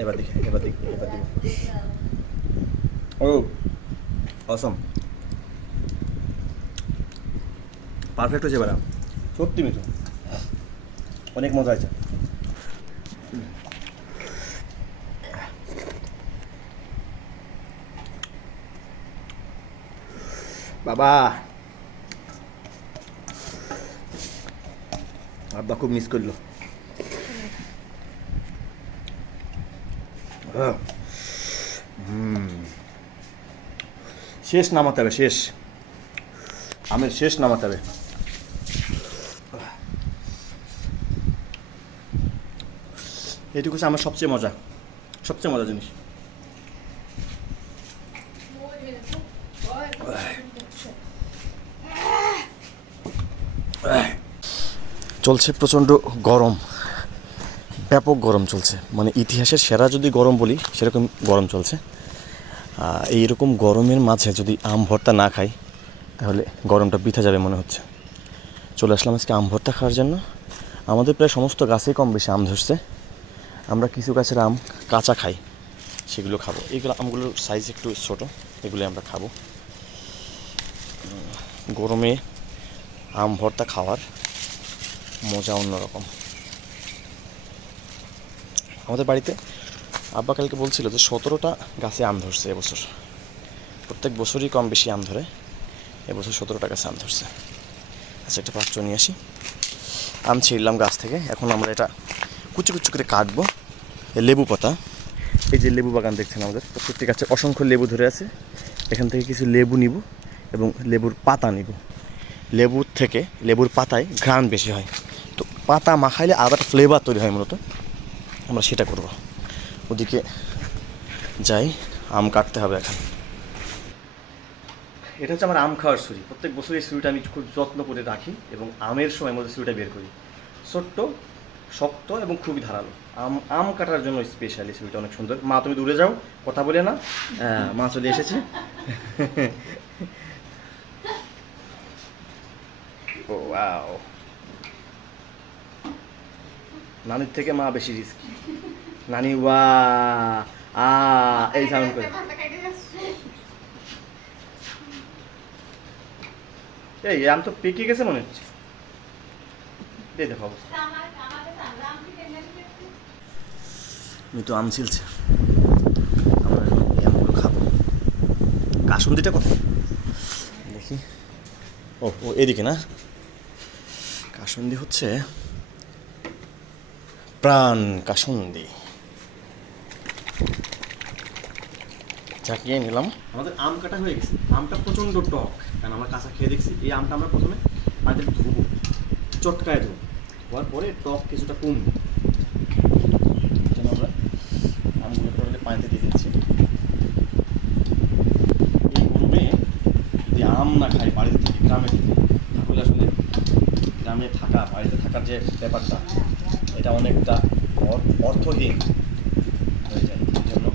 এবার দেখি ও অসম পারফেক্ট হয়েছে এবার সত্যি মিঠু অনেক মজা আছে বাবা আব্বা খুব মিস করলো শেষ নামাতে হবে শেষ আমের শেষ নামাতে হবে এটুকু হচ্ছে আমার সবচেয়ে মজা জিনিস চলছে প্রচণ্ড গরম ব্যাপক গরম চলছে মানে ইতিহাসের সেরা যদি গরম বলি সেরকম গরম চলছে এইরকম গরমের মাঝে যদি আম ভর্তা না খাই তাহলে গরমটা বৃথা যাবে মনে হচ্ছে চলে আসলাম আজকে আম ভর্তা খাওয়ার জন্য আমাদের প্রায় সমস্ত গাছেই কম বেশি আম ধরছে আমরা কিছু গাছের আম কাঁচা খাই সেগুলো খাবো এইগুলো আমগুলোর সাইজ একটু ছোটো এগুলো আমরা খাবো গরমে আম ভর্তা খাওয়ার মজা অন্যরকম আমাদের বাড়িতে আব্বা কালকে বলছিল যে 17টা গাছে আম ধরছে এবছর প্রত্যেক বছরই কম বেশি আম ধরে এবছর 17টা গাছে আম ধরছে আচ্ছা একটা পাত্র নিয়ে আসি আম ছিঁড়লাম গাছ থেকে এখন আমরা এটা কুচি কুচি করে কাটবো লেবু পাতা এই যে লেবু বাগান দেখছেন আমাদের প্রত্যেকটি গাছে অসংখ্য লেবু ধরে আছে এখান থেকে কিছু লেবু নিব এবং লেবুর পাতা নিব লেবুর থেকে লেবুর পাতায় ঘ্রাণ বেশি হয় তো পাতা মাখাইলে আলাদা একটা ফ্লেভার তৈরি হয় মূলত আমরা সেটা করব ওদিকে যাই আম কাটতে হবে এখন এটা হচ্ছে আমার আম খাওয়ার ছুরি প্রত্যেক বছর এই ছুরিটা আমি খুব যত্ন করে রাখি এবং আমের সময় মধ্যে ছুরিটা বের করি ছোট্ট শক্ত এবং খুবই ধারালো আম কাটার জন্য স্পেশালি ছুরিটা অনেক সুন্দর মা তুমি দূরে যাও কথা বলে না মা চলে এসেছে ও ওয়াও নানির থেকে মা বেশি রিস্কি নানি এই সাউন্ড করে এই আম তো পেকে গেছে মনে হচ্ছে দেখো অবস্থা আমি তো আম ছিলছে আমরা এখন এই আমগুলো খাবো কাসুন্দিটা কোথায় দেখি ও এদিকে না কাসুন্দি হচ্ছে প্রাণ কাসুন্দি ঝাঁকিয়ে নিলাম আমাদের আম কাটা হয়ে গেছে আমটা প্রচণ্ড টক কারণ আমরা কাঁচা খেয়ে দেখছি এই আমটা আমরা প্রথমে পানিতে ধুবো চটকায় ধুবো হওয়ার পরে টক কিছুটা কমবে আমরা আমগুলো টোটালি পানিতে দিয়ে দিচ্ছি এই গরমে যদি আম না খাই বাড়িতে থেকে গ্রামে থেকে তাহলে আসলে গ্রামে থাকা বাড়িতে থাকার যে ব্যাপারটা এটা অনেকটা অর্থহীন হয়ে যায় এই জন্য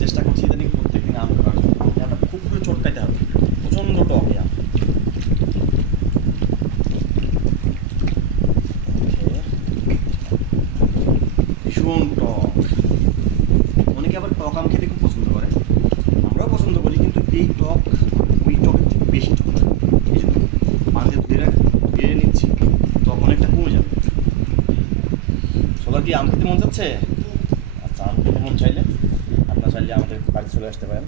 চেষ্টা করছি ইদানিং প্রত্যেকদিন আম খাওয়ার জন্য আমটা খুব করে চটকাইতে হবে প্রচণ্ড টক এই আম ভীষণ টক অনেকে আবার টক আম খেতে খুব পছন্দ করে আমরাও পছন্দ করি কিন্তু এই টক ওই টকের থেকে বেশি টক এই জন্য পানিতে ধুয়ে নিচ্ছি টক অনেকটা কমে যাবে সবার কি আম খেতে মন যাচ্ছে আচ্ছা আম খেতে মন চাইলে আপনার চাইলে আমাদের বাড়ি চলে আসতে পারেন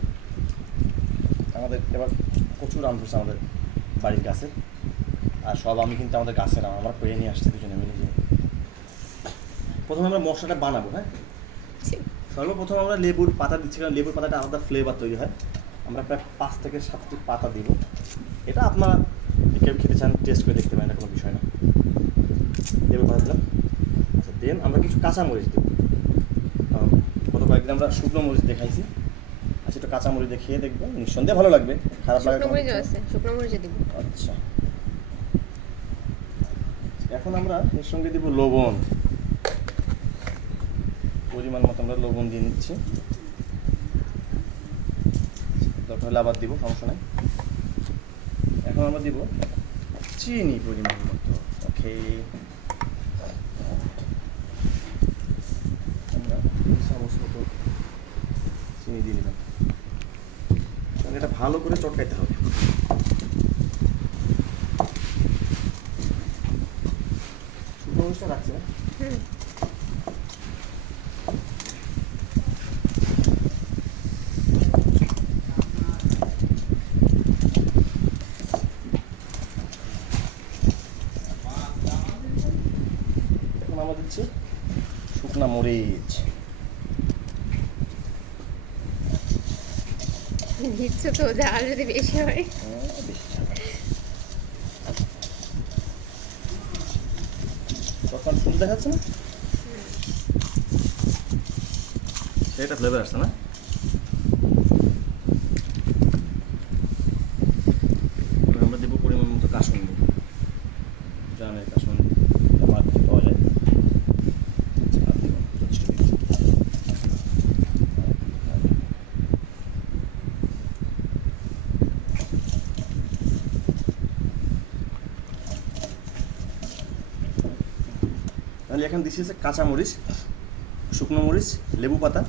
আমাদের এবার প্রচুর আম ধরছে আমাদের বাড়ির গাছের আর সব আমি কিন্তু আমাদের গাছের আম আমরা পেয়ে নিয়ে আসছি দুজনে মিলে যে প্রথমে আমরা মশলাটা বানাবো হ্যাঁ সর্বপ্রথম আমরা লেবুর পাতা দিচ্ছি কারণ লেবুর পাতাটা আলাদা ফ্লেভার তৈরি হয় আমরা প্রায় 5 থেকে 7টি পাতা দিব এটা আপনারা কেউ খেতে চান টেস্ট করে দেখতে পারেন এটা কোনো বিষয় না লেবুর পাতা দিলাম আচ্ছা দেন আমরা কিছু কাঁচামরিচ দেবো গত কয়েকদিন আমরা শুকনো মরিচ দেখাইছি আচ্ছা একটু কাঁচামরিচ দিয়ে খেয়ে দেখবো নিঃসন্দেহে ভালো লাগবে খারাপ লাগে শুকনো মরিচ দিব আচ্ছা এখন আমরা এর সঙ্গে দিব লবণ পরিমাণ মতো আমরা লবণ দিয়ে নিচ্ছি দরকার হলে আবার দিব সমস্যা নাই এখন আমরা দিব চিনি পরিমাণ মতো ওকে আমরা চামচ মতো চিনি দিয়ে নিলাম। তাহলে এটা ভালো করে চটকাইতে হবে। শুকনো মরিচটা রাখছি না? এখন আমরা দিচ্ছি শুকনা মরিচ। দিচ্ছ তো, ঝাল যদি বেশি হয়। বেশি তখন সুন্দর দেখাচ্ছে না? সেটা ফ্লেভার আসছে না? এবার আমরা দেবো পরিমাণ মতো কাসুন্দি। গ্রামের কাসুন্দি মার্কেটে পাওয়া যায়। আর দেব না, যথেষ্ট দিচ্ছি। তাহলে এখন দিচ্ছি হচ্ছে কাঁচামরিচ, শুকনো মরিচ, লেবু পাতা,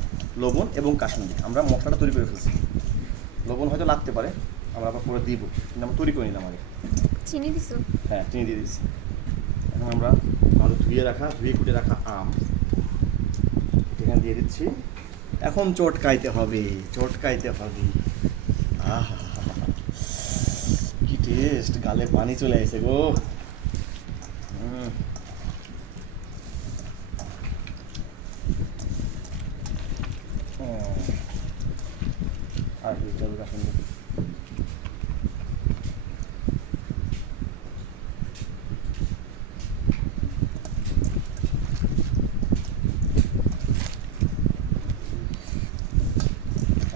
লবণ এবং কাসুন্দি। আমরা মশলাটা তৈরি করে ফেলছি। লবণ হয়তো লাগতে পারে, আমরা আবার পরে দিব, কিন্তু আমরা তৈরি করে নিলাম আগে। চিনি দিছো? হ্যাঁ, চিনি দিয়ে দিচ্ছি। এখন আমরা ভালো ধুয়ে কুটে রাখা আম এখানে দিয়ে দিচ্ছি। এখন চটকাইতে হবে, চটকাইতে হবে। আহা, কি টেস্ট! গালে পানি চলে আসে গো। আর দিতে হবে কাসুন্দি।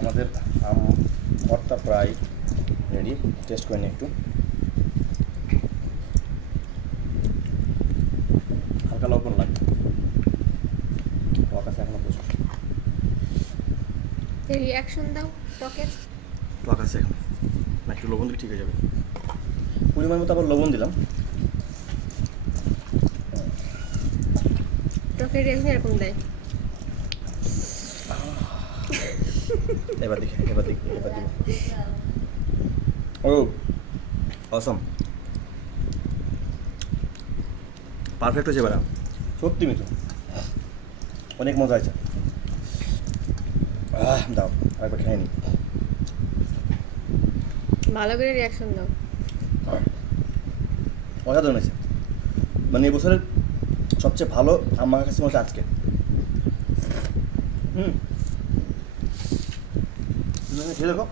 আমাদের আম ভর্তা প্রায় রেডি। টেস্ট করে নিই একটু। হালকা লবণ লাগবে, আমার কাছে এখনো প্রচুর রিয়াকশন দাও টকের। টক আছে এখন, না একটু লবণ দিলে ঠিক হয়ে যাবে। পরিমাণ মতো আবার লবণ দিলাম। টকের রিয়াকশন এরকম দেয়। এবার দেখি। ও অসম, পারফেক্ট হয়েছে এবার। সত্যি মিঠু, অনেক মজা হয়েছে। দাও আরেকবার খেয়ে নি। ভালো করে রিয়াকশন দাও। অসাধারণ হয়েছে, মানে এবছরের সবচেয়ে ভালো আমার কাছে মনে হচ্ছে আজকে। খেয়ে দেখো।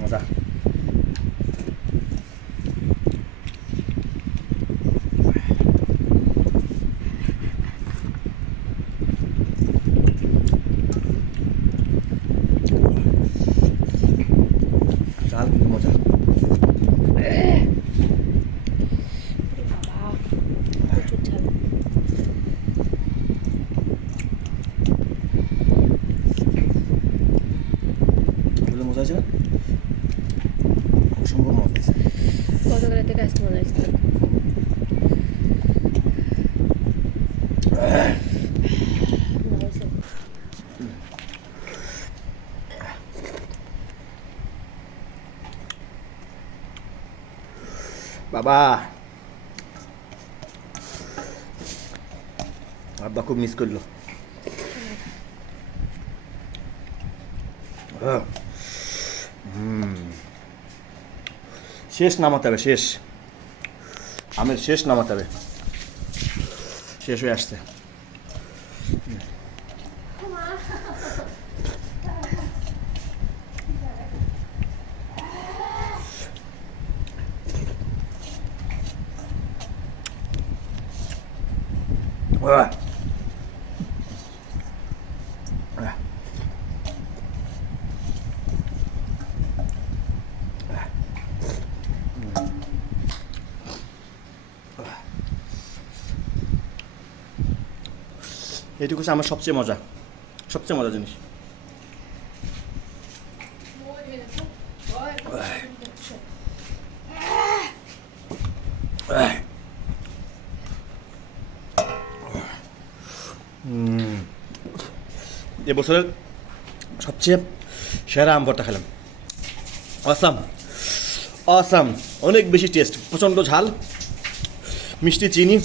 মজা। ঝাল কিন্তু মজা। বাবা, প্রচুর ঝাল। এগুলো মজা আছে না? অসম্ভব মজা আছে। গতকাল থেকে আসতে মনে আসছে। বাবা, আব্বা খুব মিস করলো। শেষ নামাতে হবে, শেষ আমের শেষ নামাতে হবে। শেষ হয়ে আসছে। এইটুকু হচ্ছে আমার সবচেয়ে মজা জিনিস। এবছরের সবচেয়ে সেরা আম ভর্তা খেলাম। অসাম অসাম, অনেক বেশি টেস্ট, প্রচণ্ড ঝাল, মিষ্টি চিনি,